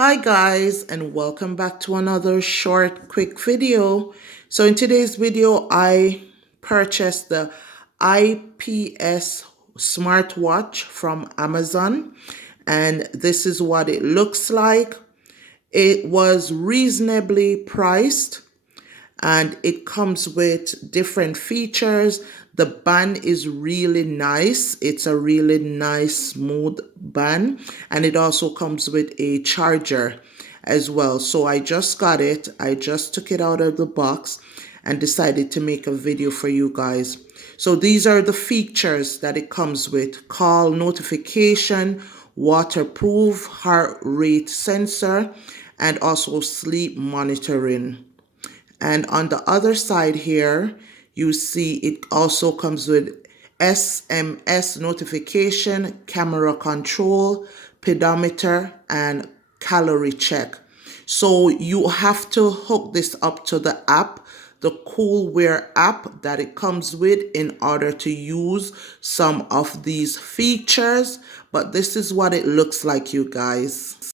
Hi guys, and welcome back to another short quick video. So in today's video I purchased the IPS smartwatch from Amazon, and this is what it looks like. It was reasonably priced and it comes with different features. The band is really nice. It's a really nice smooth band, and it also comes with a charger as well. So I just got it. I just took it out of the box and decided to make a video for you guys. So these are the features that it comes with: call notification, waterproof, heart rate sensor, and also sleep monitoring. And on the other side here, you see it also comes with SMS notification, camera control, pedometer, and calorie check. So you have to hook this up to the app, the Coolwear app that it comes with, in order to use some of these features. But this is what it looks like, you guys.